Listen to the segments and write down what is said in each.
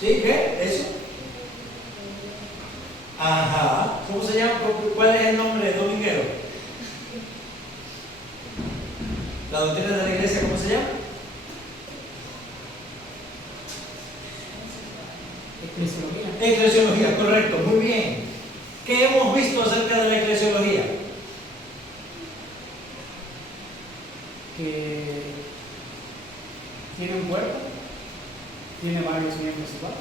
¿Sí? ¿Qué? ¿Eso? Ajá. ¿Cómo se llama? ¿Cuál es el nombre dominguero? ¿La doctrina de la iglesia cómo se llama? Eclesiología. Eclesiología, correcto, muy bien. ¿Qué hemos visto acerca de la eclesiología? Que tiene un cuerpo, tiene varios miembros igual.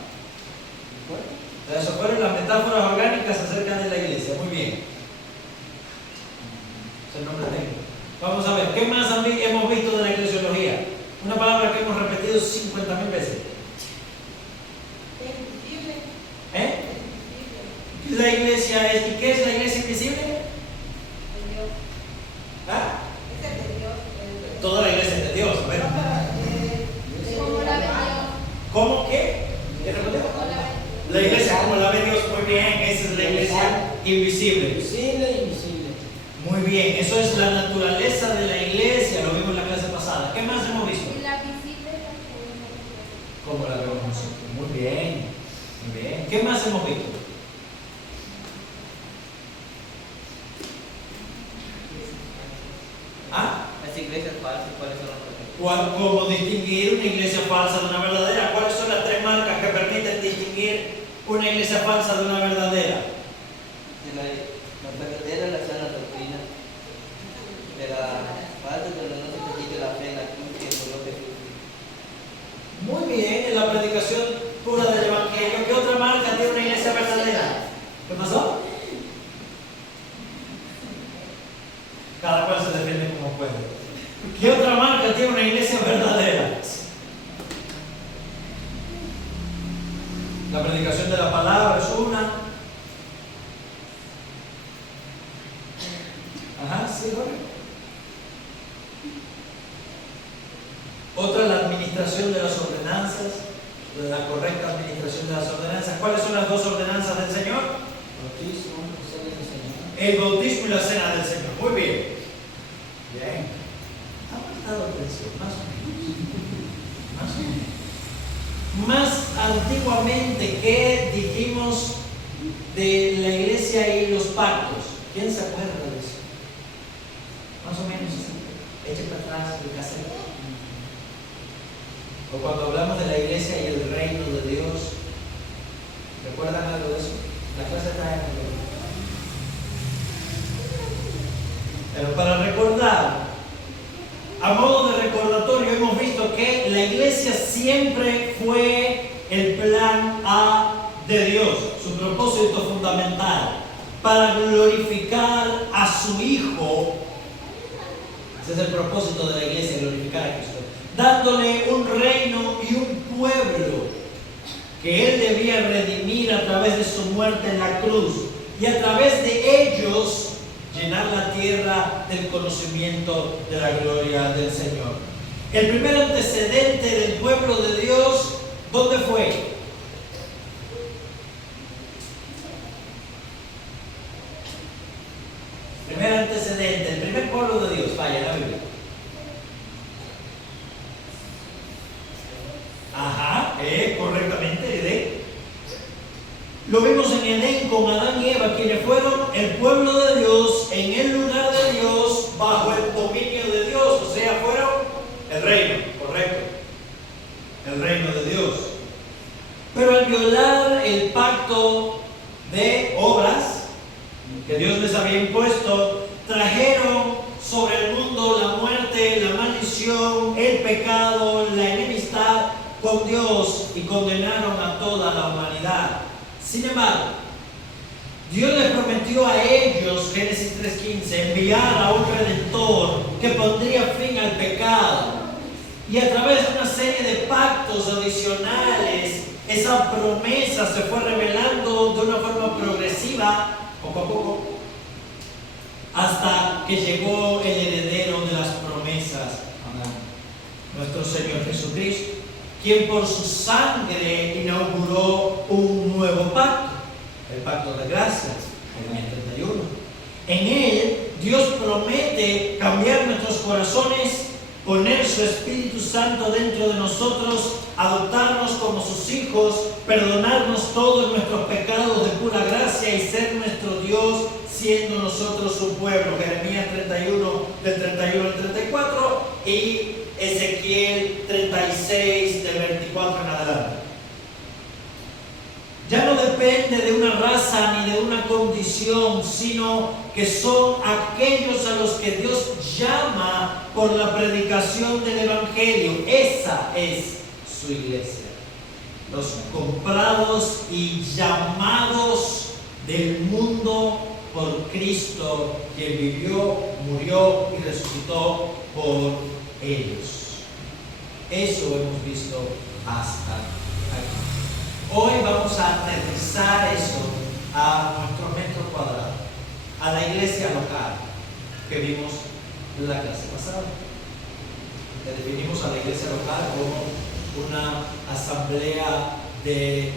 ¿Un cuerpo? Esas fueron las metáforas orgánicas acerca de la iglesia, muy bien. Es el nombre técnico. Vamos a ver, ¿qué más hemos visto de la eclesiología? Una palabra que hemos repetido 50.000 veces. ¿Eh? La iglesia es, ¿y qué es la iglesia invisible? ¿Ah? Toda la iglesia es de Dios, bueno. ¿Cómo qué? ¿Qué repetió? La iglesia como la ve Dios, muy bien, esa es la iglesia invisible. Visible e invisible. Muy bien, eso es la naturaleza de la iglesia, lo vimos en la clase pasada. ¿Qué más hemos visto? ¿Cómo la vemos nosotros? Muy bien, muy bien. ¿Qué más hemos visto? ¿Ah? Las iglesias falsas, ¿cuáles son las ¿Cómo distinguir una iglesia falsa de una verdadera? ¿Cuáles son las tres marcas que permiten distinguir una iglesia falsa de una verdadera? La verdadera es la sana doctrina, de la falsa donde no se quite la fe en la cruz que murió Jesús. Muy bien, en la predicación pura del Evangelio. ¿Qué otra marca tiene una iglesia verdadera? ¿Qué pasó? Cada cual se defiende como puede. ¿Qué otra marca tiene una iglesia verdadera? La predicación de la palabra es una. Ajá, sí, Jorge. Otra, la administración de las ordenanzas, de la correcta administración de las ordenanzas. ¿Cuáles son las dos ordenanzas del Señor? Bautismo, cena del Señor. El bautismo y la cena del Señor. Muy bien. Bien. ¿Ha prestado atención? Más o menos. Más antiguamente, ¿qué dijimos de la iglesia y los pactos? ¿Quién se acuerda de eso? Más o menos así. Eche para atrás el cassette. O cuando hablamos de la iglesia y el reino de Dios, ¿recuerdan algo de eso? La clase está en el... Pero para recordar, a modo de recordatorio, hemos visto que la iglesia siempre fue el plan A de Dios, su propósito fundamental, para glorificar a su Hijo. Ese es el propósito de la iglesia, glorificar a Cristo, dándole un reino y un pueblo que Él debía redimir a través de su muerte en la cruz, y a través de ellos llenar la tierra del conocimiento de la gloria del Señor. El primer antecedente del pueblo de Dios, ¿dónde fue? Primer antecedente, el primer pueblo de Dios, vaya la Biblia. Ajá, correctamente, Edén. Lo vimos en Edén con Adán y Eva, quienes fueron el pueblo de Dios en el lugar de Dios, bajo el dominio de Dios, o sea, fueron el reino, correcto, el reino de Dios. Pero al violar el pacto de obras que Dios les había impuesto, trajeron sobre el mundo la muerte, la maldición, el pecado, la enemistad con Dios, y condenaron a toda la humanidad. Sin embargo, Dios les prometió a ellos, Génesis 3:15, enviar a un Redentor que pondría fin al pecado. Y a través de una serie de pactos adicionales, esa promesa se fue revelando de una forma progresiva, poco a poco, hasta que llegó el heredero de las promesas, nuestro Señor Jesucristo, quien por su sangre inauguró un nuevo pacto, el pacto de gracia, Jeremías 31. En él, Dios promete cambiar nuestros corazones poner su Espíritu Santo dentro de nosotros, adoptarnos como sus hijos, perdonarnos todos nuestros pecados de pura gracia y ser nuestro Dios, siendo nosotros su pueblo. Jeremías 31, del 31 al 34 y Ezequiel 36, del 24 en adelante. Ya no depende de una raza ni de una condición, sino que son aquellos a los que Dios llama por la predicación del Evangelio. Esa es su iglesia. Los comprados y llamados del mundo por Cristo, quien vivió, murió y resucitó por ellos. Eso hemos visto hasta aquí. Hoy vamos a aterrizar eso a nuestro metro cuadrado, a la iglesia local que vimos en la clase pasada. Definimos a la iglesia local como una asamblea de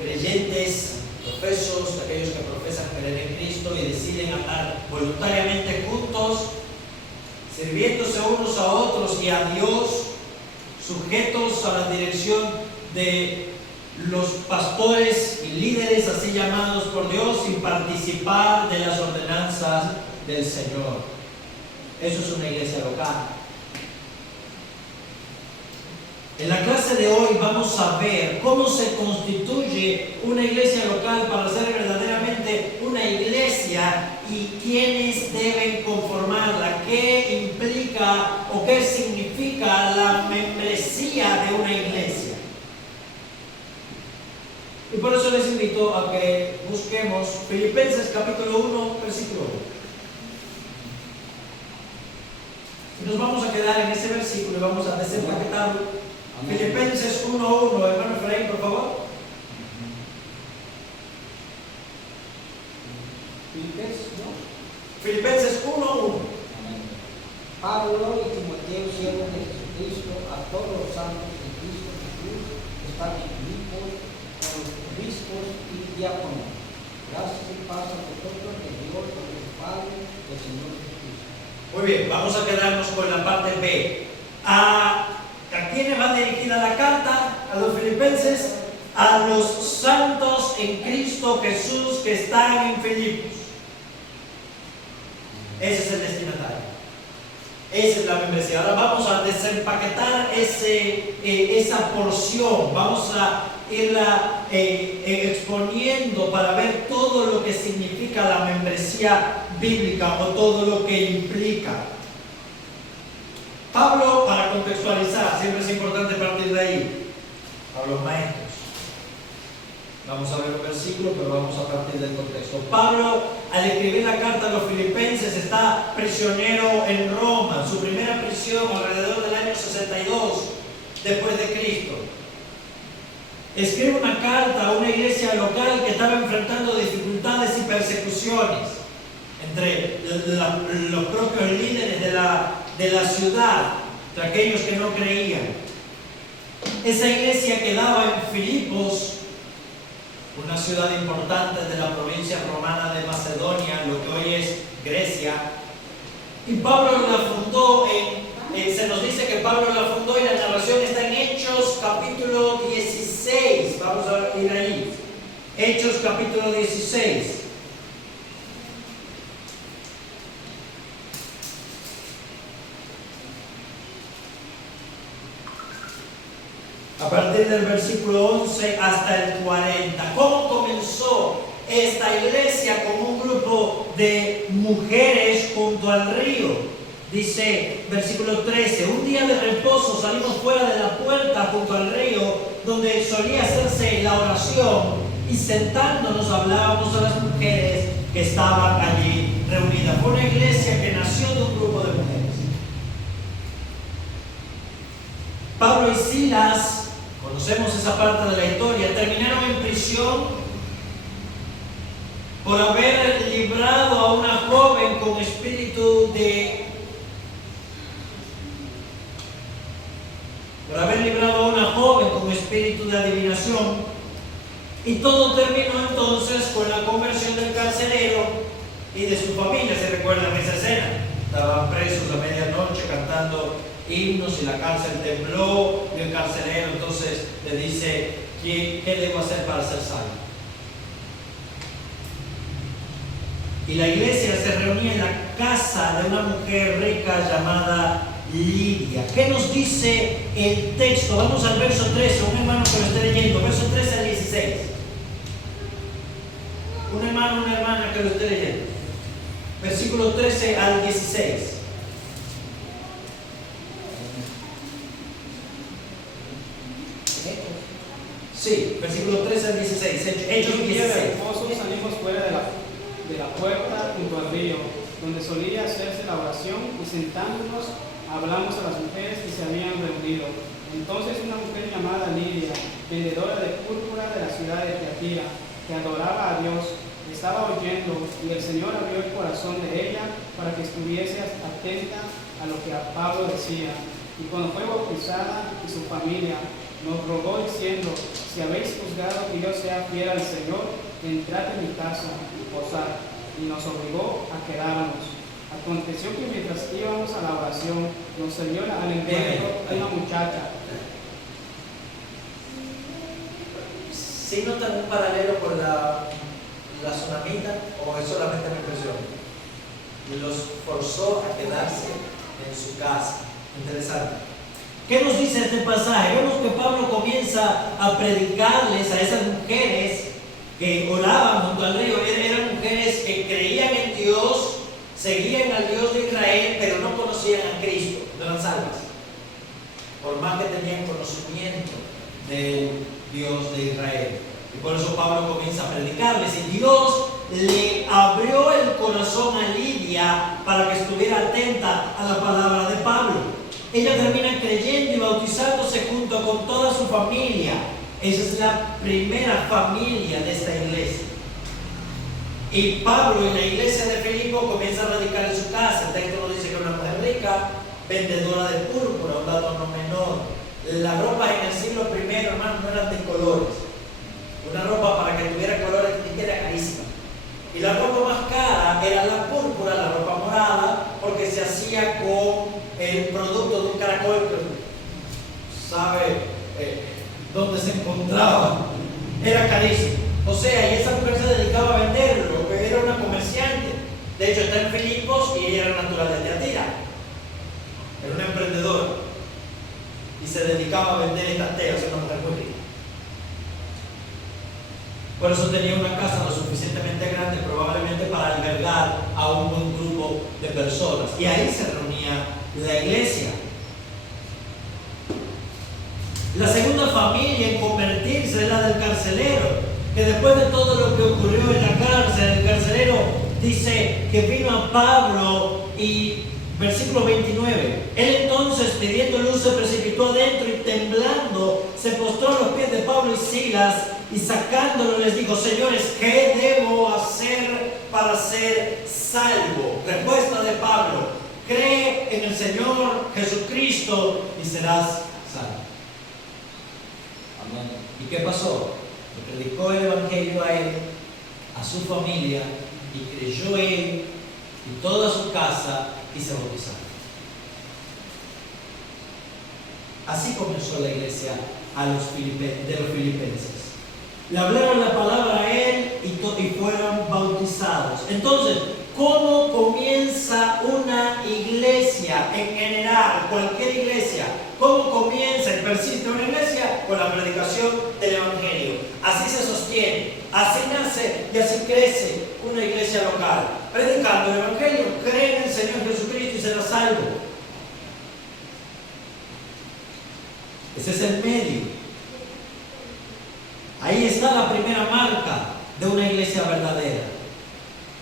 creyentes, profesos, aquellos que profesan creer en Cristo y deciden andar voluntariamente juntos, sirviéndose unos a otros y a Dios, sujetos a la dirección de los pastores y líderes así llamados por Dios, sin participar de las ordenanzas del Señor. Eso es una iglesia local. En la clase de hoy vamos a ver cómo se constituye una iglesia local para ser verdaderamente una iglesia y quiénes deben conformarla, qué implica o qué significa la membresía de una iglesia. Y por eso les invito a que busquemos Filipenses capítulo 1, versículo 1. Y nos vamos a quedar en ese versículo y vamos a desempaquetarlo. Filipenses 1:1, hermano Efraín, por favor. Filipenses 1:1. Pablo y Timoteo, siervos de Jesucristo, a todos los santos en Cristo Jesús, están en Filipos, con los obispos y diáconos. Gracias y paz a vosotros, de Dios, nuestro Padre, del Señor Jesucristo. Muy bien, vamos a quedarnos con la parte B. ¿A quiénes va dirigida la carta? A los filipenses, a los santos en Cristo Jesús que están en Filipos. Ese es el destinatario. Esa es la membresía. Ahora vamos a desempaquetar esa porción. Vamos a irla exponiendo para ver todo lo que significa la membresía bíblica o todo lo que implica. Pablo, para contextualizar, siempre es importante partir de ahí. A los maestros. Vamos a ver un versículo, pero vamos a partir del contexto. Pablo, al escribir la carta a los filipenses, está prisionero en Roma, su primera prisión alrededor del año 62 después de Cristo. Escribe una carta a una iglesia local que estaba enfrentando dificultades y persecuciones entre los propios líderes de la ciudad, entre aquellos que no creían. Esa iglesia quedaba en Filipos, una ciudad importante de la provincia romana de Macedonia, lo que hoy es Grecia. Y Pablo la fundó se nos dice que Pablo la fundó y la narración está en Hechos capítulo 16. Vamos a ir ahí. Hechos capítulo 16. A partir del versículo 11 hasta el 40. ¿Cómo comenzó esta iglesia? Con un grupo de mujeres junto al río. Dice, versículo 13, un día de reposo salimos fuera de la puerta junto al río, donde solía hacerse la oración, y sentándonos hablábamos a las mujeres que estaban allí reunidas. Fue una iglesia que nació de un grupo de mujeres. Pablo y Silas, conocemos esa parte de la historia, terminaron en prisión por haber librado a una joven con espíritu de adivinación, y todo terminó entonces con la conversión del carcelero y de su familia. ¿Se recuerdan esa escena? Estaban presos a medianoche cantando himnos y la cárcel tembló, y el carcelero entonces le dice, ¿qué debo hacer para ser salvo? Y la iglesia se reunía en la casa de una mujer rica llamada Lidia. ¿Qué nos dice el texto? Vamos al verso 13, un hermano que lo esté leyendo, verso 13 al 16. Un hermano, una hermana que lo esté leyendo. Versículo 13 al 16. Sí, versículo 13 al 16. Hechos Un día 16. de reposo salimos fuera de la puerta junto al río, donde solía hacerse la oración, y sentándonos hablamos a las mujeres que se habían reunido. Entonces una mujer llamada Lidia, vendedora de púrpura de la ciudad de Tiatira, que adoraba a Dios, estaba oyendo, y el Señor abrió el corazón de ella para que estuviese atenta a lo que a Pablo decía. Y cuando fue bautizada y su familia, nos rogó diciendo, si habéis juzgado que yo sea fiel al Señor, entrad en mi casa y posad. Y nos obligó a quedarnos. Aconteció que mientras íbamos a la oración, nos salió al encuentro una muchacha. ¿Sí notan un paralelo con la tsunamita o es solamente mi impresión? Los forzó a quedarse en su casa. Interesante. ¿Qué nos dice este pasaje? Vemos que Pablo comienza a predicarles a esas mujeres que oraban junto al río. Eran mujeres que creían en Dios, seguían al Dios de Israel, pero no conocían a Cristo, no eran salvas. Por más que tenían conocimiento del Dios de Israel. Y por eso Pablo comienza a predicarles. Y Dios le abrió el corazón a Lidia para que estuviera atenta a la palabra de Pablo. Ella termina creyendo y bautizándose junto con toda su familia. Esa es la primera familia de esta iglesia. Y Pablo en la iglesia de Filipo comienza a radicar en su casa. El texto nos dice que era una mujer rica, vendedora de púrpura, un dato no menor. Las ropas en el siglo I, hermano, no eran de colores. Una ropa para que tuviera colores era carísima. Y la ropa más cara era la púrpura, la ropa morada, porque se hacía con el producto de un caracol que sabe dónde se encontraba. Era carísimo. O sea, y esa mujer se dedicaba a venderlo, era una comerciante. De hecho, está en Filipos y ella era natural de Tiatira. Era una emprendedora. Y se dedicaba a vender estas telas, era una mujer muy rica. Por eso tenía una casa lo suficientemente grande, probablemente para albergar a un buen grupo de personas. Y ahí se reunía la iglesia. La segunda familia en convertirse es la del carcelero, que después de todo lo que ocurrió en la cárcel, el carcelero dice que vino a Pablo y versículo 29, él entonces pidiendo luz se precipitó adentro y temblando se postró a los pies de Pablo y Silas y sacándolo les dijo, señores, ¿qué debo hacer para ser salvo? Respuesta de Pablo, cree en el Señor Jesucristo y serás salvo. Amén. ¿Y qué pasó? Le predicó el evangelio a él, a su familia, y creyó él y toda su casa y se bautizaron. Así comenzó la iglesia de los filipenses. Le hablaron la palabra a él y fueron bautizados. Entonces, ¿cómo comienza una iglesia en general, cualquier iglesia? ¿Cómo comienza y persiste una iglesia? Con la predicación del evangelio. Así se sostiene, así nace y así crece una iglesia local. Predicando el evangelio, cree en el Señor Jesucristo y será salvo. Ese es el medio. Ahí está la primera marca de una iglesia verdadera,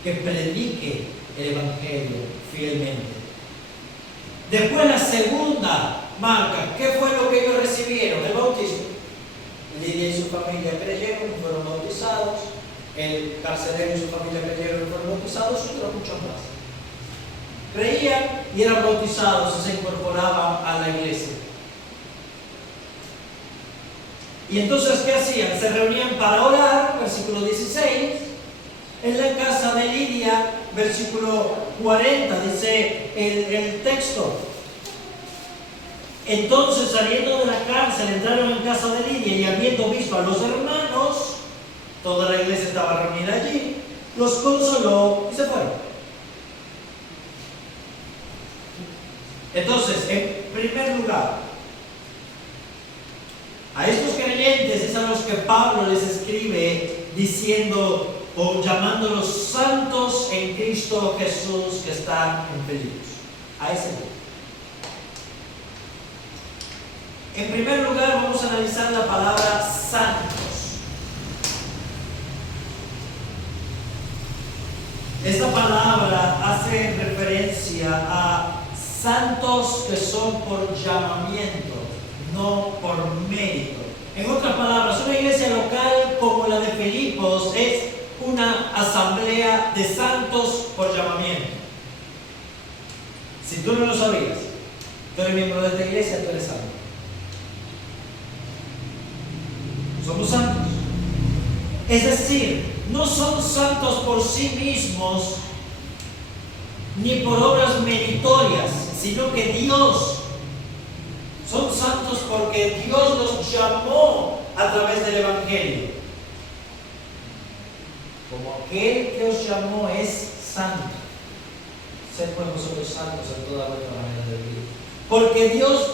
que predique el evangelio fielmente. Después la segunda marca, ¿qué fue lo que ellos recibieron? El bautismo. Lidia y su familia creyeron y fueron bautizados. El carcelero y su familia creyeron y fueron bautizados, y otros muchos más. Creían y eran bautizados y se incorporaban a la iglesia. Y entonces, ¿qué hacían? Se reunían para orar, versículo 16, en la casa de Lidia, versículo 40, dice el texto. Entonces, saliendo de la cárcel, entraron en casa de Lidia y habiendo visto a los hermanos, toda la iglesia estaba reunida allí, los consoló y se fueron. Entonces, en primer lugar, a estos creyentes es a los que Pablo les escribe diciendo o llamándolos santos en Cristo Jesús que están en Filipos. A ese grupo. En primer lugar, vamos a analizar la palabra santos. Esta palabra hace referencia a santos que son por llamamiento, no por mérito. En otras palabras, una iglesia local como la de Filipos es una asamblea de santos por llamamiento. Si tú no lo sabías, tú eres miembro de esta iglesia, tú eres santo. Somos santos. Es decir, no son santos por sí mismos ni por obras meritorias, sino que Dios, son santos porque Dios los llamó a través del Evangelio. Como aquel que os llamó es santo, sed pues vosotros santos en toda vuestra manera de vivir. Porque Dios,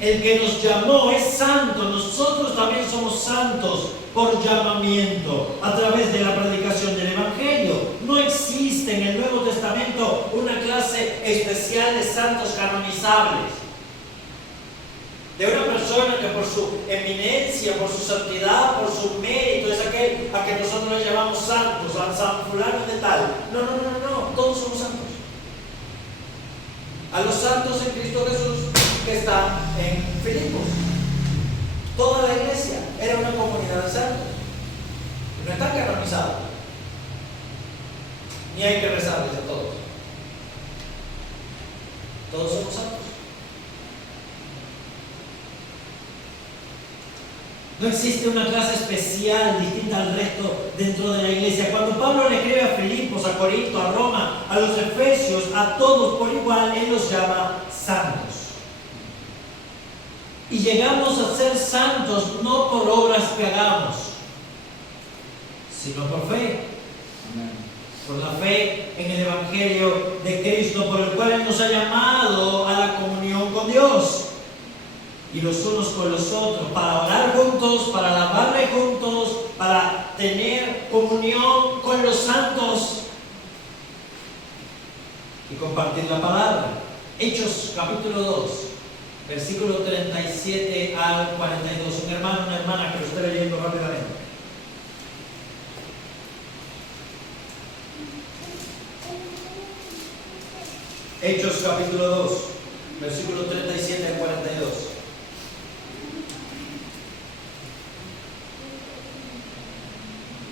el que nos llamó, es santo. Nosotros también somos santos por llamamiento a través de la predicación del Evangelio. No existe en el Nuevo Testamento una clase especial de santos canonizables, de una persona que por su eminencia, por su santidad, por su mérito es aquel a que nosotros le llamamos santos, a San fulano de tal. No, todos somos santos. A los santos en Cristo Jesús que están en Filipos. Toda la iglesia era una comunidad de santos. No están canonizados. Ni hay que rezarles a todos. Todos somos santos. No existe una clase especial distinta al resto dentro de la iglesia. Cuando Pablo le escribe a Filipos, a Corinto, a Roma, a los Efesios, a todos por igual, él los llama santos. Y llegamos a ser santos no por obras que hagamos, sino por fe. Por la fe en el Evangelio de Cristo, por el cual Él nos ha llamado a la comunión con Dios. Y los unos con los otros, para orar juntos, para alabarle juntos, para tener comunión con los santos y compartir la palabra. Hechos capítulo 2, versículo 37 al 42. Un hermano, una hermana que lo esté leyendo rápidamente. Hechos capítulo 2, versículo 37 al 42.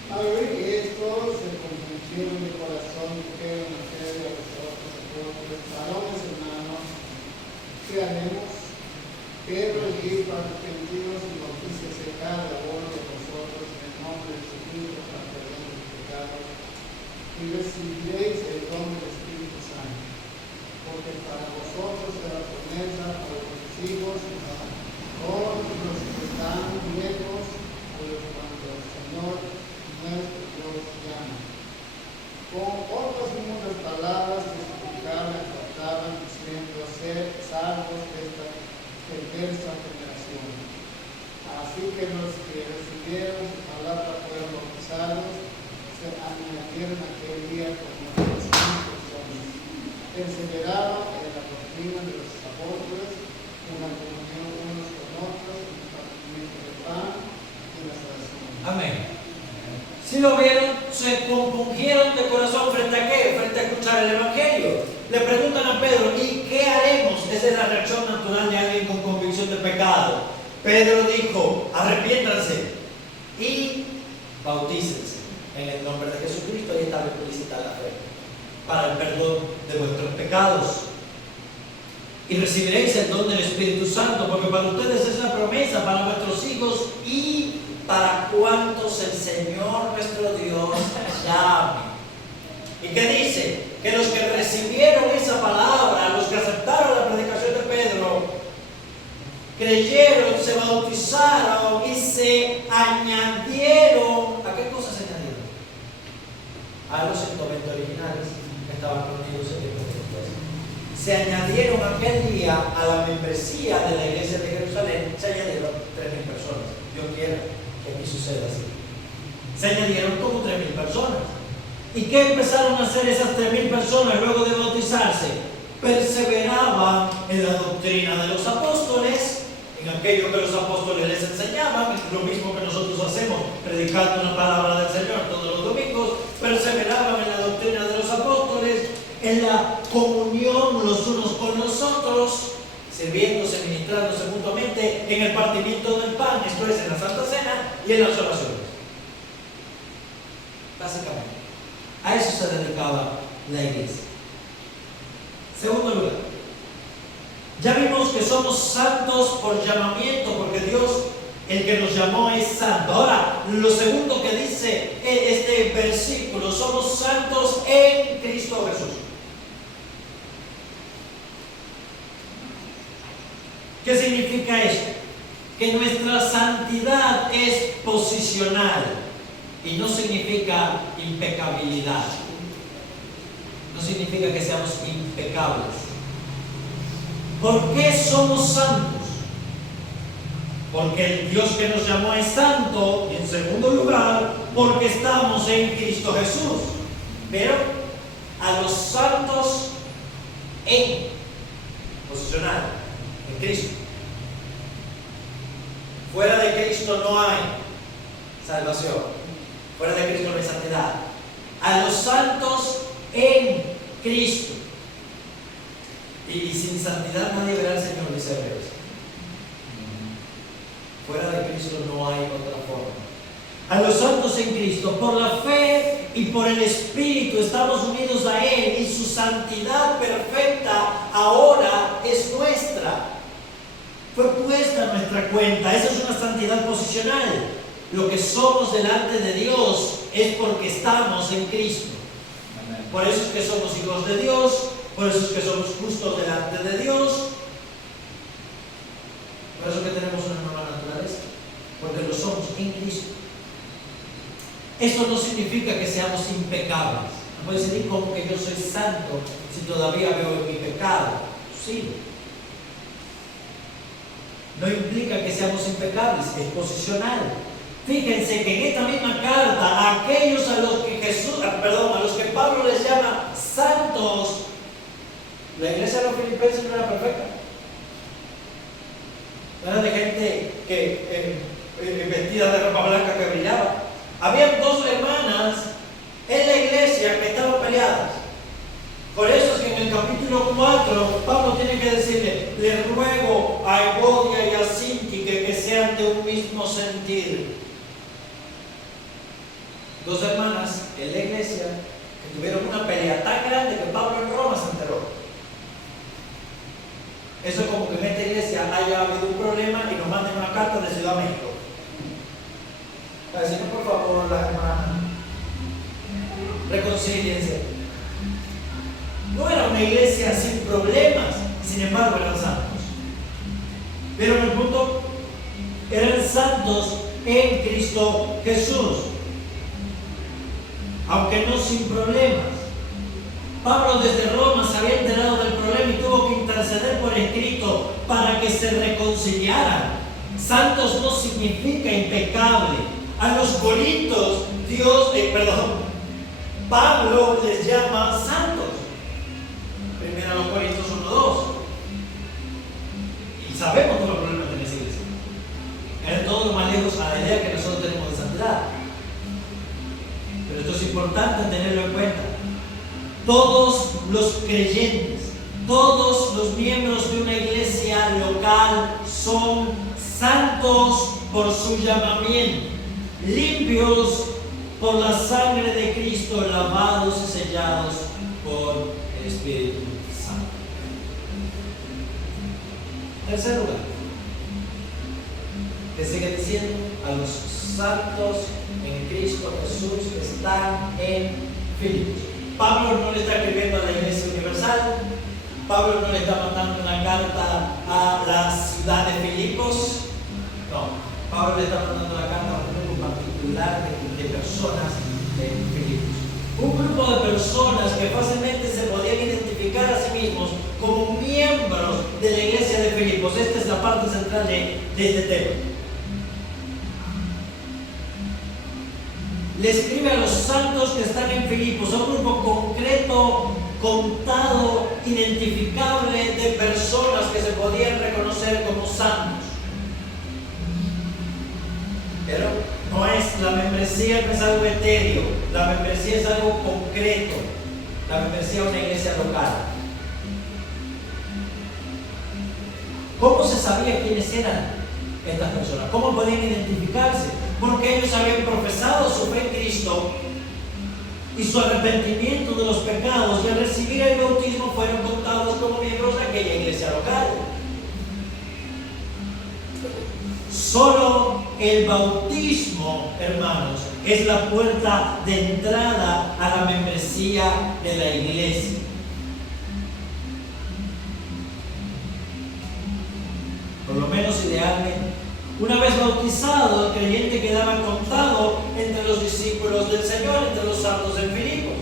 Al oír esto, se compungieron de corazón y dijeron a ustedes y a vosotros, apóstoles, varones hermanos, ¿qué haremos? Pedro dijo a los arrepentidos y bautícese cada uno de vosotros en el nombre de Jesucristo para perdón de los pecados, y recibiréis el don del Espíritu Santo, porque para vosotros será promesa, para vuestros hijos, para todos los que están lejos, pues cuando el Señor nuestro Dios llama. Con otras muchas palabras testificaban, exhortaban, diciendo, ser salvos de esta perversa generación. Así que los que recibieron su palabra fueron bautizados, se añadieron aquel día como 3,000 personas. Perseveraban en la doctrina de los apóstoles, en la comunión unos con otros, en el partimiento del pan y en las oraciones. Amén. Si lo vieron, se compungieron de corazón frente a qué? Frente a escuchar el Evangelio. Le preguntan a Pedro, ¿y qué haremos? Esa es la reacción natural de alguien con convicción de pecado. Pedro dijo, arrepiéntanse y bautícense en el nombre de Jesucristo. Ahí está explícita la fe, para el perdón de vuestros pecados. Y recibiréis el don del Espíritu Santo, porque para ustedes es la promesa, para vuestros hijos y para cuantos el Señor nuestro Dios llame. ¿Y qué dice? Que los que recibieron esa palabra, los que aceptaron la predicación de Pedro, creyeron, se bautizaron y se añadieron. ¿A qué cosas se añadieron? A los 120 originales que estaban reunidos en el después. Se añadieron aquel día a la membresía de la iglesia de Jerusalén, se añadieron 3.000 personas. Dios quiera que aquí suceda así. Se añadieron como 3.000 personas. ¿Y qué empezaron a hacer esas 3.000 personas luego de bautizarse? Perseveraban en la doctrina de los apóstoles, en aquello que los apóstoles les enseñaban, lo mismo que nosotros hacemos, predicando una palabra del Señor todos los domingos. Perseveraban en la doctrina de los apóstoles, en la comunión los unos con los otros, sirviéndose, ministrándose mutuamente, en el partimiento del pan, esto es, en la Santa Cena y en las oraciones. Básicamente, a eso se dedicaba la iglesia. Segundo lugar, ya vimos que somos santos por llamamiento, porque Dios, el que nos llamó, es santo. Ahora, lo segundo que dice este versículo, somos santos en Cristo Jesús. ¿Qué significa esto? Que nuestra santidad es posicional y no significa impecabilidad. No significa que seamos impecables. ¿Por qué somos santos? Porque el Dios que nos llamó es santo, y en segundo lugar, porque estamos en Cristo Jesús. Pero a los santos en posicional, en Cristo. Fuera de Cristo no hay salvación. Fuera de Cristo no hay santidad. A los santos en Cristo. Y sin santidad nadie verá al Señor, dice Hebreos. Fuera de Cristo no hay otra forma. A los santos en Cristo, por la fe y por el Espíritu estamos unidos a Él, y su santidad perfecta ahora es nuestra. Fue puesta en nuestra cuenta. Esa es una santidad posicional. Lo que somos delante de Dios es porque estamos en Cristo. Por eso es que somos hijos de Dios, por eso es que somos justos delante de Dios, por eso es que tenemos una nueva naturaleza, porque lo somos en Cristo. Eso no significa que seamos impecables. No puedes decir como que yo soy santo si todavía veo mi pecado. Sí. No implica que seamos impecables, es posicional. Fíjense que en esta misma carta, a aquellos a los que Pablo les llama santos, la iglesia de los filipenses no era perfecta. No era de gente vestida de ropa blanca que brillaba. Habían dos hermanas en la iglesia que estaban peleadas. Por eso es que en el capítulo 4, Pablo tiene que decirle: le ruego a Evodia y a Síntique que sean de un mismo sentir. Dos hermanas en la iglesia que tuvieron una pelea tan grande que Pablo en Roma se enteró. Eso es como que en esta iglesia haya habido un problema y nos manden una carta de Ciudad de México para decirnos: por favor, las hermanas, reconcíliense. No era una iglesia sin problemas, sin embargo eran santos. Pero en el punto, eran santos en Cristo Jesús, aunque no sin problemas. Pablo desde Roma se había enterado del problema y tuvo que interceder por escrito para que se reconciliaran. Santos no significa impecable. A los corintios Pablo les llama santos. Primero a los Corintios 1:2. Y sabemos todos los problemas de la iglesia. Eran todos los más lejos a la idea que nosotros tenemos de santidad. Pero esto es importante tenerlo en cuenta. Todos los creyentes, todos los miembros de una iglesia local son santos por su llamamiento, limpios por la sangre de Cristo, lavados y sellados por el Espíritu Santo. Tercer lugar, que sigue diciendo: a los santos en Cristo Jesús que están en Filipos. Pablo no le está escribiendo a la iglesia universal, Pablo no le está mandando una carta a la ciudad de Filipos. No, Pablo le está mandando una carta a un grupo particular de personas de Filipos. Un grupo de personas que fácilmente se podían identificar a sí mismos como miembros de la iglesia de Filipos. Esta es la parte central de este tema. Le escribe a los santos que están en Filipos, a un grupo concreto, contado, identificable de personas que se podían reconocer como santos. Pero no es la membresía, no es algo etéreo, la membresía es algo concreto, la membresía es una iglesia local. ¿Cómo se sabía quiénes eran estas personas? ¿Cómo podían identificarse? Porque ellos habían profesado su fe en Cristo y su arrepentimiento de los pecados, y al recibir el bautismo fueron contados como miembros de aquella iglesia local. Solo el bautismo, hermanos, es la puerta de entrada a la membresía de la iglesia. Por lo menos idealmente. Una vez bautizado, el creyente quedaba contado entre los discípulos del Señor, entre los santos en Filipos.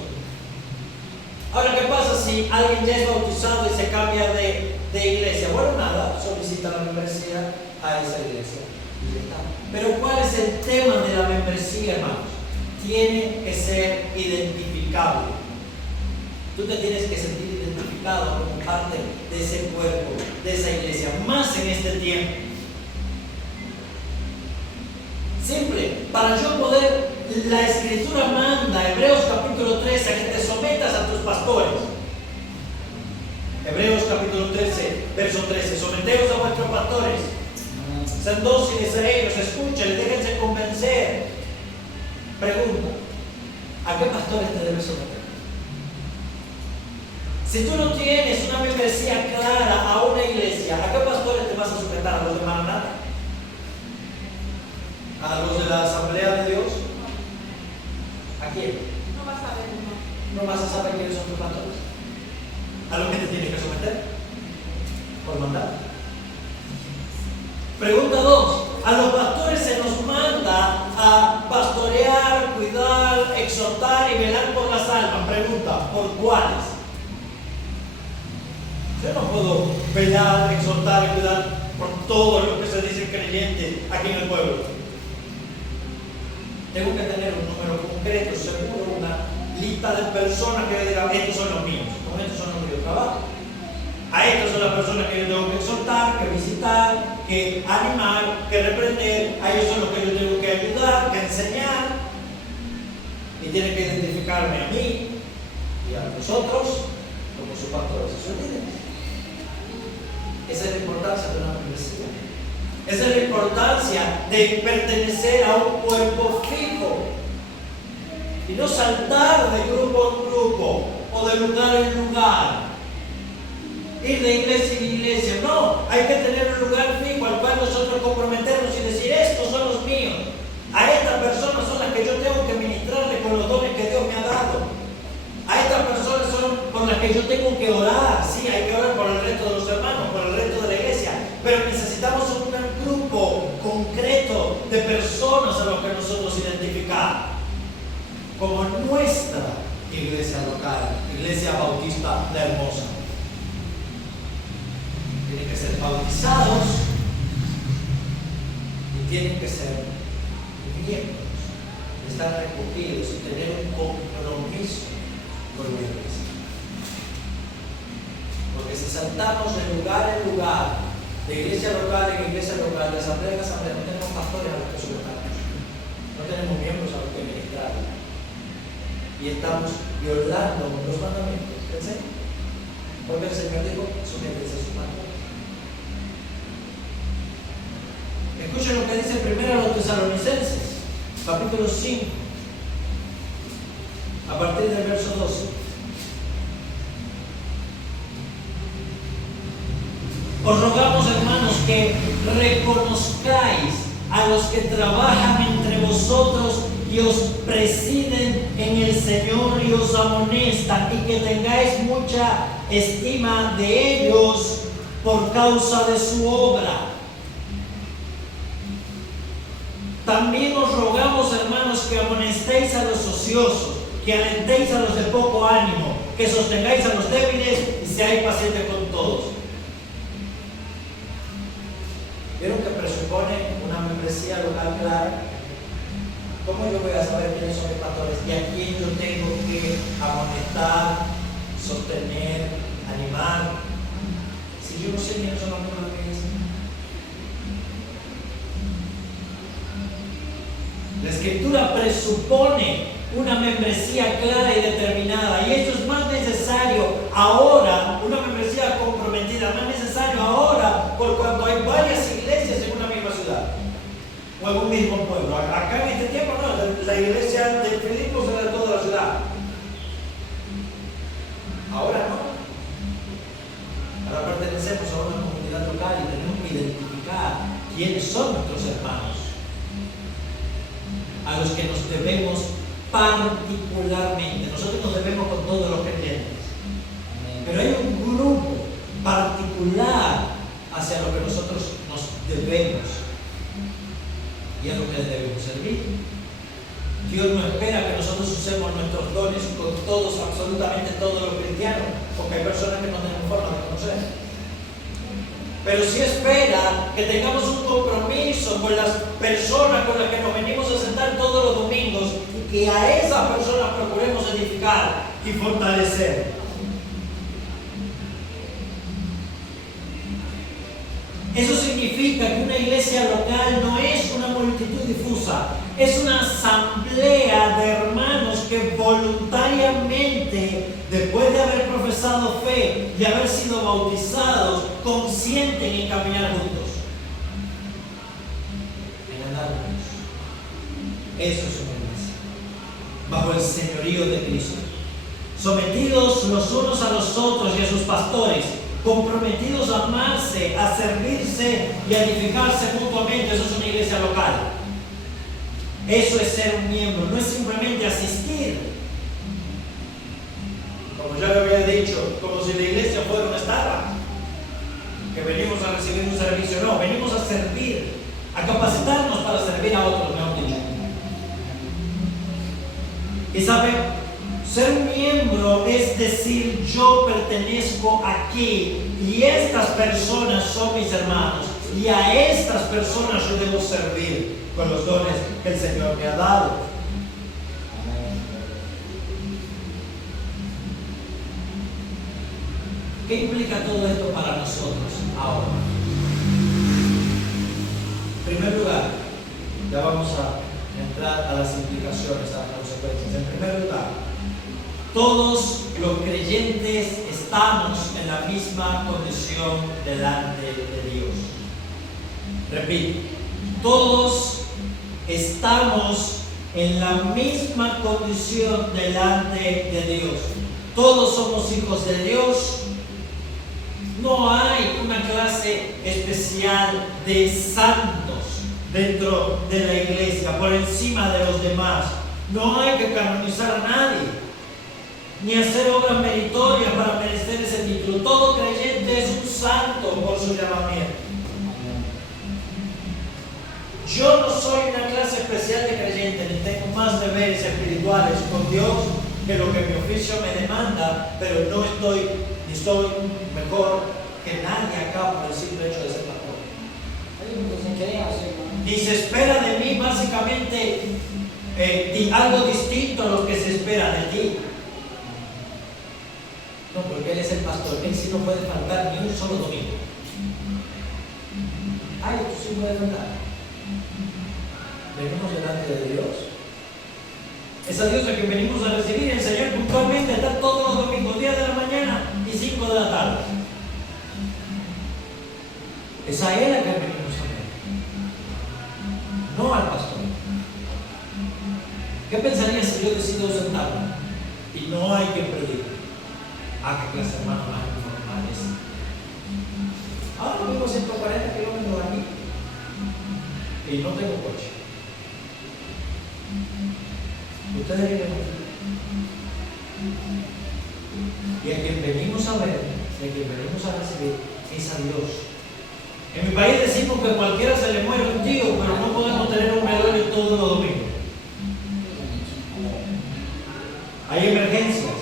Ahora, ¿qué pasa si alguien ya es bautizado y se cambia de iglesia? Bueno, nada, solicita la membresía a esa iglesia. Pero ¿cuál es el tema de la membresía, hermanos? Tiene que ser identificable. Tú te tienes que sentir identificado como parte de ese cuerpo, de esa iglesia, más en este tiempo. Simple, para yo poder, la Escritura manda, Hebreos capítulo 13, a que te sometas a tus pastores. Hebreos capítulo 13, verso 13, someteos a vuestros pastores. Sean dóciles a ellos, escuchen, déjense convencer. Pregunta, ¿a qué pastores te debes someter? Si tú no tienes una membresía clara a una iglesia, ¿a qué pastores te vas a sujetar? ¿A los de Maranatha? ¿A los de la Asamblea de Dios? ¿A quién? No vas a ver, no. No vas a saber quiénes son tus pastores. ¿A lo que te tienes que someter? Por mandato. Pregunta 2. A los pastores se nos manda a pastorear, cuidar, exhortar y velar por las almas. Pregunta, ¿por cuáles? Yo no puedo velar, exhortar y cuidar por todo lo que se dice creyente aquí en el pueblo. Tengo que tener un número concreto, seguro, una lista de personas que yo diga, estos son los míos, con estos son los míos trabajo. A estas son las personas que yo tengo que exhortar, que visitar, que animar, que reprender. A ellos son los que yo tengo que ayudar, que enseñar. Y tienen que identificarme a mí y a nosotros como sus pastores y sus líderes. Esa es la importancia de una membresía. Esa es la importancia de pertenecer a un cuerpo fijo y no saltar de grupo en grupo o de lugar en lugar, ir de iglesia en iglesia. No, hay que tener un lugar fijo al cual nosotros comprometernos y decir, estos son los míos, a estas personas son las que yo tengo que ministrarle con los dones que Dios me ha dado, a estas personas son por las que yo tengo que orar. Sí, hay que orar por el resto de los hermanos, por el resto de la iglesia, pero necesitamos un grupo concreto de personas a los que nosotros identificar como nuestra iglesia local, Iglesia Bautista La Hermosa. Tienen que ser bautizados y tienen que ser miembros, estar recogidos y tener un compromiso con la iglesia. Porque si saltamos de lugar en lugar, de iglesia local en iglesia local, de asamblea en asamblea, no tenemos pastores a los que sujetarnos, no tenemos miembros a los que ministrar, y estamos violando los mandamientos del Señor. Porque el Señor dijo, sujétense a sus pastores. Escuchen lo que dice primero a los Tesalonicenses, capítulo 5, a partir del verso 12. Os rogamos, hermanos, que reconozcáis a los que trabajan entre vosotros y os presiden en el Señor y os amonestan, y que tengáis mucha estima de ellos por causa de su obra. También os rogamos, hermanos, que amonestéis a los ociosos, que alentéis a los de poco ánimo, que sostengáis a los débiles y seáis pacientes con todos. ¿Vieron que presupone una membresía local clara? ¿Cómo yo voy a saber quiénes son mis pastores y a quién yo tengo que amonestar, sostener, animar? Si yo no sé quiénes son los miembros de la iglesia. La Escritura presupone una membresía clara y determinada, y esto es más necesario ahora, una membresía comprometida, más necesario ahora por cuanto hay varias iglesias en una misma ciudad o en un mismo pueblo. Acá en este tiempo no, la iglesia de Filipos era de toda la ciudad. Ahora no. Ahora pertenecemos a una comunidad local y tenemos que identificar quiénes son nuestros hermanos, a los que nos debemos particularmente. Nosotros nos debemos con todos los creyentes, pero hay un grupo particular hacia lo que nosotros nos debemos y a lo que les debemos servir. Dios no espera que nosotros usemos nuestros dones con todos, absolutamente todos los cristianos, porque hay personas que no tenemos forma de conocer. Pero sí espera que tengamos un compromiso con las personas con las que nos venimos a sentar todos los domingos, y que a esas personas procuremos edificar y fortalecer. Eso significa que una iglesia local no es una multitud difusa, es una asamblea de hermanos que voluntariamente, después de haber profesado fe y haber sido bautizados, consienten en caminar juntos, en andar juntos. Eso es una iglesia, bajo el señorío de Cristo, sometidos los unos a los otros y a sus pastores, comprometidos a amarse, a servirse y a edificarse mutuamente. Eso es una iglesia local. Eso es ser un miembro, no es simplemente asistir. Como ya lo había dicho, como si la iglesia fuera una Starbucks, que venimos a recibir un servicio. No, venimos a servir, a capacitarnos para servir a otros, mejor dicho. Y sabe, ser un miembro es decir, yo pertenezco aquí y estas personas son mis hermanos, y a estas personas yo debo servir con los dones que el Señor me ha dado. ¿Qué implica todo esto para nosotros ahora? En primer lugar, ya vamos a entrar a las implicaciones, a las consecuencias. En primer lugar, todos los creyentes estamos en la misma condición delante de Dios. Repito, todos estamos en la misma condición delante de Dios. Todos somos hijos de Dios. No hay una clase especial de santos dentro de la iglesia, por encima de los demás. No hay que canonizar a nadie, ni hacer obras meritorias para merecer ese título. Todo creyente es un santo por su llamamiento. Yo no soy una clase especial de creyente, ni tengo más deberes espirituales con Dios que lo que mi oficio me demanda, pero no estoy ni soy mejor que nadie acá por el simple hecho de ser pastor. Ni se espera de mí básicamente algo distinto a lo que se espera de ti. No, porque Él es el pastor, Él sí no puede faltar ni un solo domingo. Ay, tú sí puedes faltar. Venimos delante de Dios. Es a Dios a quien venimos a recibir y enseñar puntualmente, estar todos los domingos, 10 de la mañana y 5 de la tarde. Es a Él a quien venimos a ver, no al pastor. ¿Qué pensaría si yo decido ausentarme y no hay quien predique? ¿A qué clase hermano más informales? Ahora vivo 140 kilómetros de aquí y no tengo coche. Ustedes vienen aquí. Y a quien venimos a ver, y a quien venimos a recibir, es a Dios. En mi país decimos que a cualquiera se le muere un tío, pero no podemos tener un velorio todos los domingos. Hay emergencias,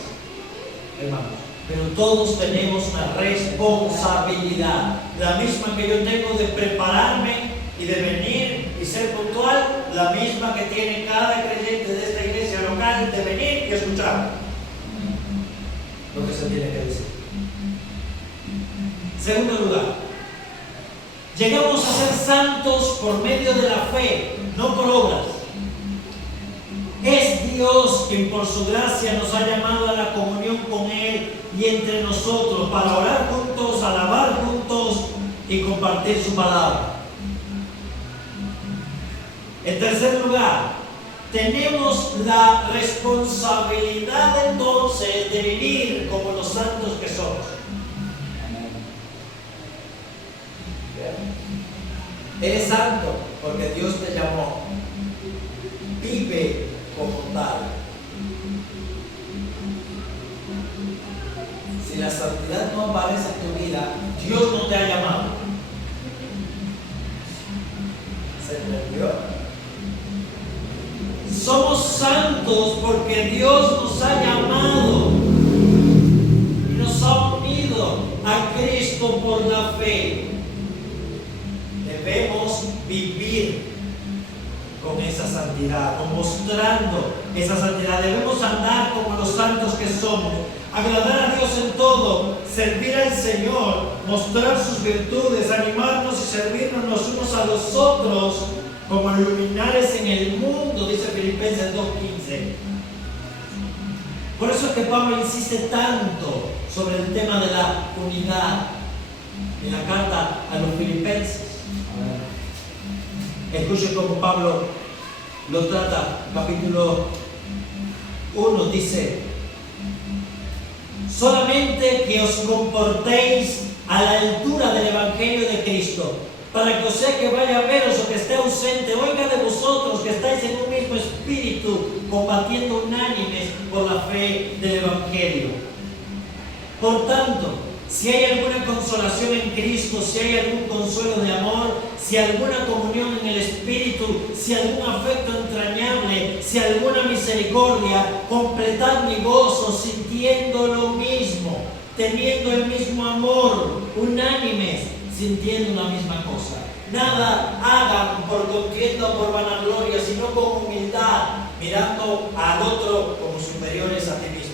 hermanos, pero todos tenemos una responsabilidad. La misma que yo tengo de prepararme y de venir y ser puntual, la misma que tiene cada creyente de esta iglesia local de venir y escuchar lo que se tiene que decir. Segundo lugar, llegamos a ser santos por medio de la fe, no por obras. Es Dios quien por su gracia nos ha llamado a la comunión con Él y entre nosotros para orar juntos, alabar juntos y compartir su palabra. En tercer lugar, tenemos la responsabilidad entonces de vivir como los santos que somos. Eres santo porque Dios te llamó. Vive como tal. Si la santidad no aparece en tu vida, Dios no te ha llamado. ¿Se entendió? Somos santos porque Dios nos ha llamado y nos ha unido a Cristo por la fe. Debemos vivir con esa santidad, o mostrando esa santidad. Debemos andar como los santos que somos, agradar a Dios en todo, servir al Señor, mostrar sus virtudes, animarnos y servirnos los unos a los otros como luminares en el mundo, dice Filipenses 2:15. Por eso es que Pablo insiste tanto sobre el tema de la unidad en la carta a los Filipenses. Escuchen cómo Pablo lo trata. Capítulo 1 dice: solamente que os comportéis a la altura del Evangelio de Cristo, para que os sea que vaya a veros o que esté ausente, oiga de vosotros que estáis en un mismo espíritu, combatiendo unánimes por la fe del Evangelio. Por tanto, si hay alguna consolación en Cristo, si hay algún consuelo de amor, si alguna comunión en el Espíritu, si algún afecto entrañable, si alguna misericordia, completad mi gozo, sintiendo lo mismo, teniendo el mismo amor, unánimes, sintiendo una misma cosa. Nada hagan por contienda o por vanagloria, sino con humildad, mirando al otro como superiores a ti mismo.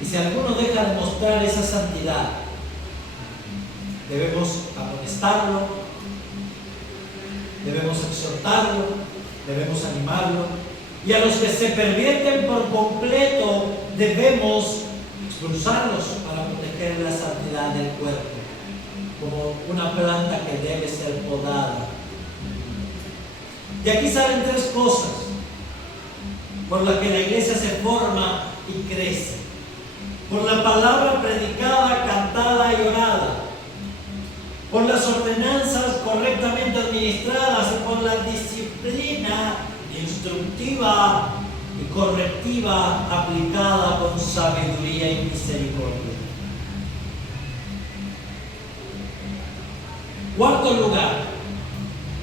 Y si alguno deja de mostrar esa santidad, debemos amonestarlo, debemos exhortarlo, debemos animarlo. Y a los que se pervierten por completo, debemos expulsarlos para proteger la santidad del cuerpo, como una planta que debe ser podada. Y aquí salen tres cosas por las que la iglesia se forma y crece: por la palabra predicada, cantada y orada, por las ordenanzas correctamente administradas y por la disciplina instructiva y correctiva aplicada con sabiduría y misericordia. Cuarto lugar,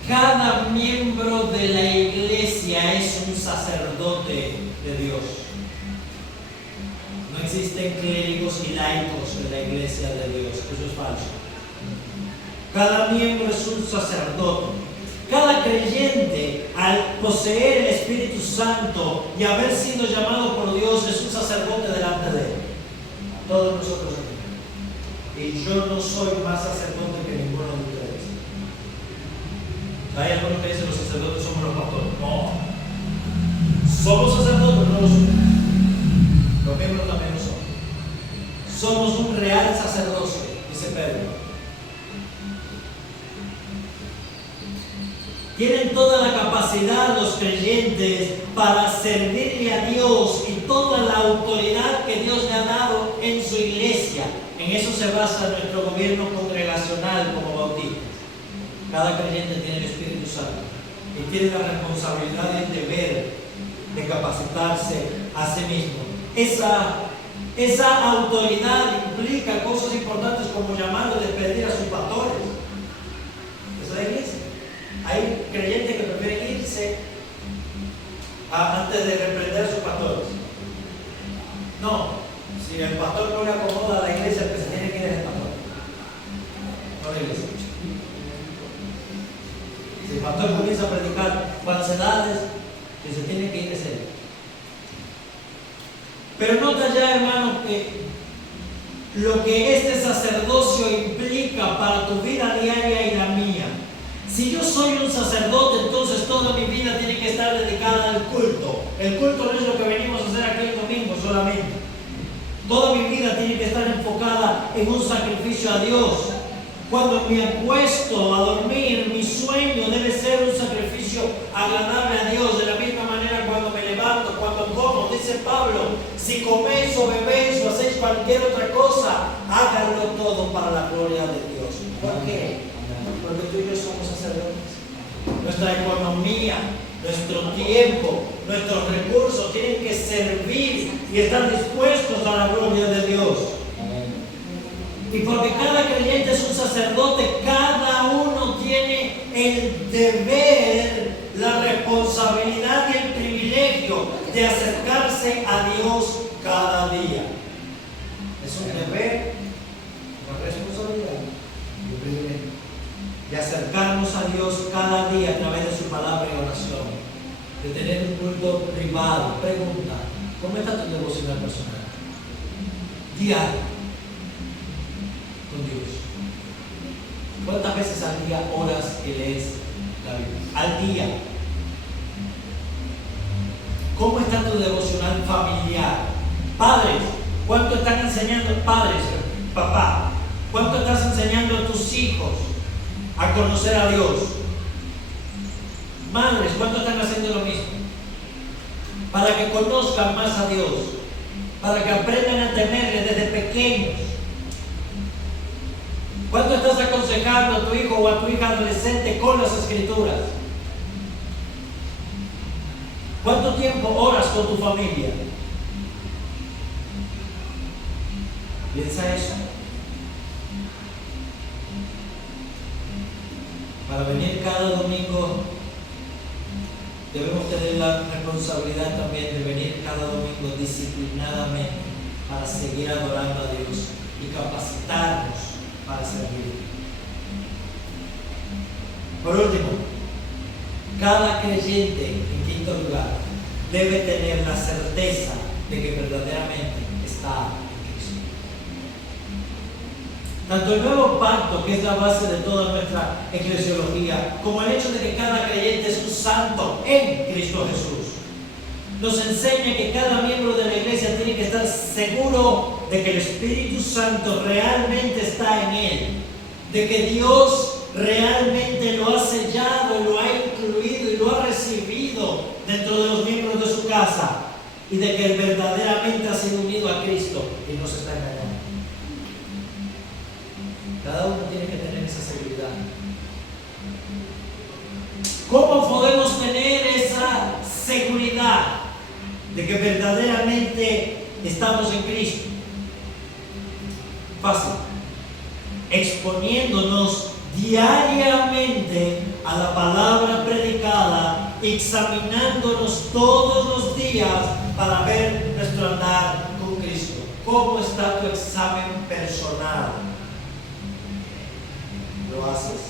cada miembro de la iglesia es un sacerdote de Dios. No existen clérigos y laicos en la iglesia de Dios, eso es falso. Cada miembro es un sacerdote. Cada creyente, al poseer el Espíritu Santo y haber sido llamado por Dios, es un sacerdote delante de Él. Todos nosotros aquí. Y yo no soy más sacerdote que ninguno de ustedes. Hay algunos que dicen los sacerdotes somos los pastores. No. Somos sacerdotes, no lo somos. Los miembros también lo son. Somos un real sacerdocio, dice Pedro. Tienen toda la capacidad los creyentes para servirle a Dios y toda la autoridad que Dios le ha dado en su iglesia. En eso se basa nuestro gobierno congregacional como bautistas. Cada creyente tiene el Espíritu Santo y y tiene la responsabilidad y el deber de capacitarse a sí mismo. Esa autoridad implica cosas importantes como llamar o despedir a sus pastores. Esa es la iglesia. Hay creyentes que prefieren irse antes de reprender a sus pastores. No, si el pastor no le acomoda a la iglesia, el que se tiene que ir es el pastor, no la iglesia. Si el pastor comienza a predicar falsedades, que se tiene que ir es él. Pero nota ya, hermanos, que lo que este sacerdocio implica para tu vida diaria y la mía. Si yo soy un sacerdote, entonces toda mi vida tiene que estar dedicada al culto. El culto no es lo que venimos a hacer aquí el domingo solamente. Toda mi vida tiene que estar enfocada en un sacrificio a Dios. Cuando me acuesto a dormir, mi sueño debe ser un sacrificio agradable a Dios. De la misma manera cuando me levanto, cuando como, dice Pablo, si coméis o bebéis o hacéis cualquier otra cosa, háganlo todo para la gloria de Dios. ¿Por qué? Porque tú y yo somos sacerdotes. Nuestra economía, nuestro tiempo, nuestros recursos tienen que servir y estar dispuestos a la gloria de Dios. Y porque cada creyente es un sacerdote, cada uno tiene el deber, la responsabilidad y el privilegio de acercarse a Dios cada día. Es un deber, una responsabilidad y un privilegio de acercarnos a Dios cada día a través de su palabra y oración, de tener un culto privado. Pregunta, ¿cómo está tu devocional personal? Diario con Dios. ¿Cuántas veces al día oras que lees la Biblia? Al día. ¿Cómo está tu devocional familiar? Padres, ¿cuánto están enseñando? Padres, papá, ¿cuánto estás enseñando a tus hijos a conocer a Dios? Madres, ¿cuánto están haciendo lo mismo? Para que conozcan más a Dios, para que aprendan a temerle desde pequeños. ¿Cuánto estás aconsejando a tu hijo o a tu hija adolescente con las Escrituras? ¿Cuánto tiempo oras con tu familia? Piensa eso. Para venir cada domingo debemos tener la responsabilidad también de venir cada domingo disciplinadamente para seguir adorando a Dios y capacitarnos para servir. Por último, cada creyente, en quinto lugar, debe tener la certeza de que verdaderamente está en Cristo. Tanto el nuevo pacto, que es la base de toda nuestra eclesiología, como el hecho de que cada creyente es un santo en Cristo Jesús, nos enseña que cada miembro de la iglesia tiene que estar seguro de que el Espíritu Santo realmente está en él, de que Dios realmente lo ha sellado, lo ha incluido y lo ha recibido dentro de los miembros de su casa, y de que él verdaderamente ha sido unido a Cristo y no se está engañando. Cada uno tiene que tener esa seguridad. ¿Cómo podemos tener esa seguridad de que verdaderamente estamos en Cristo? Fácil. Exponiéndonos diariamente a la palabra predicada, examinándonos todos los días para ver nuestro andar con Cristo. ¿Cómo está tu examen personal? ¿Lo haces?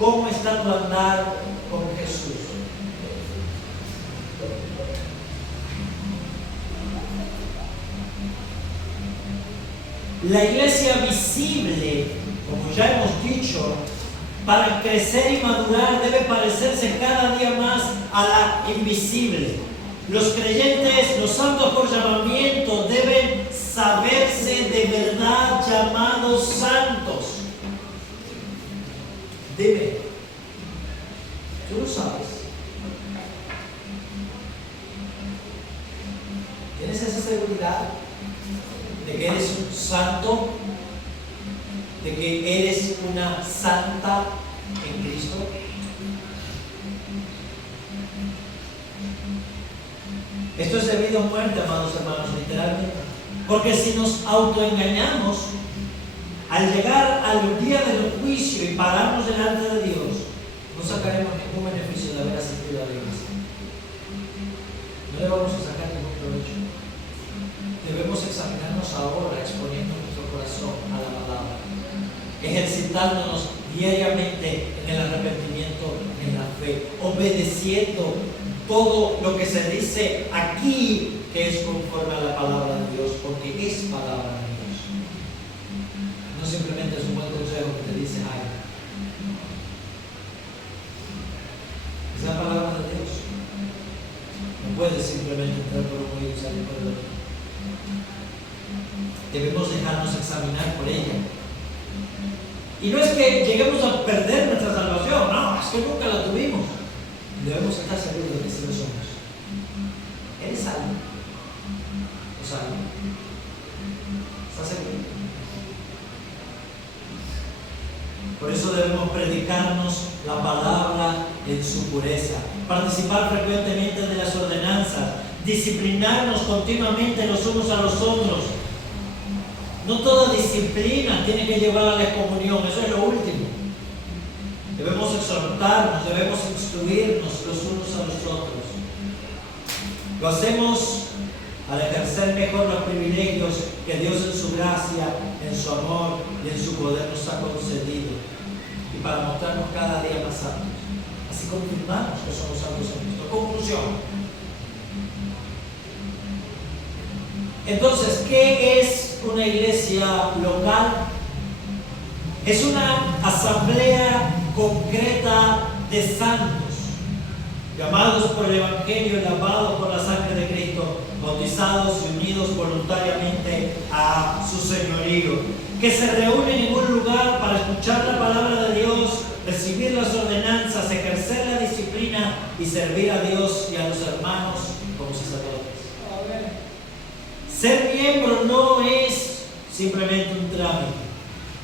¿Cómo está tu andar con Jesús? La iglesia visible, como ya hemos dicho, para crecer y madurar debe parecerse cada día más a la invisible. Los creyentes, los santos por llamamiento, deben saberse de verdad llamados santos. Debe. Tú lo sabes. ¿Tienes esa seguridad de que eres un santo? ¿De que eres una santa? en Cristo? Esto es debido a muerte, amados hermanos, literalmente. Porque si nos autoengañamos, al llegar al día del juicio y pararnos delante de Dios, no sacaremos ningún beneficio de haber asistido a la iglesia. No le vamos a sacar ningún provecho. Debemos examinarnos ahora exponiendo nuestro corazón a la palabra, ejercitándonos diariamente en el arrepentimiento, en la fe, obedeciendo todo lo que se dice aquí que es conforme a la palabra de Dios, porque es palabra de Dios. No simplemente es un buen consejo que te dice ay. Es la palabra de Dios. No puedes simplemente entrar por un oído y salir por el otro. Debemos dejarnos examinar por ella. Y no es que lleguemos a perder nuestra salvación, no, es que nunca la tuvimos. Debemos estar seguros de que sí lo somos. ¿Eres salvo? ¿O salvo? ¿Estás seguro? Por eso debemos predicarnos la palabra en su pureza, participar frecuentemente de las ordenanzas, disciplinarnos continuamente los unos a los otros. No toda disciplina tiene que llevar a la excomunión, eso es lo último. Debemos exhortarnos, debemos instruirnos los unos a los otros. Lo hacemos al ejercer mejor los privilegios que Dios en su gracia, en su amor y en su poder nos ha concedido, y para mostrarnos cada día más santos. Así confirmamos que somos santos en Cristo. Conclusión. Entonces, ¿qué es una iglesia local? Es una asamblea concreta de santos, llamados por el Evangelio y lavados por la sangre de Cristo, bautizados y unidos voluntariamente a su señorío, que se reúnen en un lugar para escuchar la palabra de Dios, recibir las ordenanzas, ejercer la disciplina y servir a Dios y a los hermanos como sacerdotes. Ser miembro no es simplemente un trámite,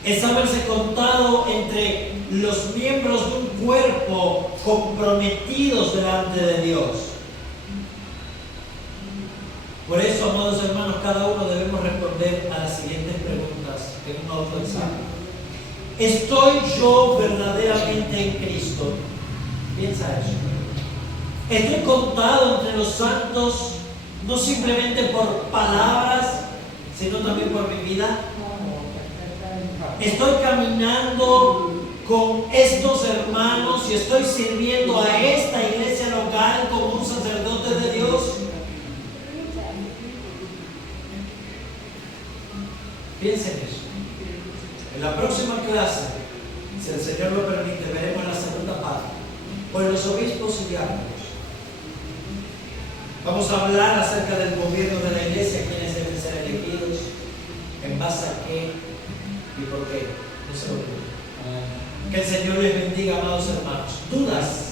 es haberse contado entre los miembros de un cuerpo comprometidos delante de Dios. Por eso, amados hermanos, cada uno debemos responder a las siguientes preguntas en un autoexamen. ¿Estoy yo verdaderamente en Cristo? Piensa eso. ¿Estoy contado entre los santos no simplemente por palabras, sino también por mi vida? ¿Estoy caminando con estos hermanos y estoy sirviendo a esta iglesia local como un sacerdote de Dios? Piensen eso. En la próxima clase, si el Señor lo permite, veremos la segunda parte, por los obispos y diáconos. Vamos a hablar acerca del gobierno de la iglesia, quiénes deben ser elegidos, en base a qué y por qué. No se lo olviden. Que el Señor les bendiga, amados hermanos. ¿Dudas?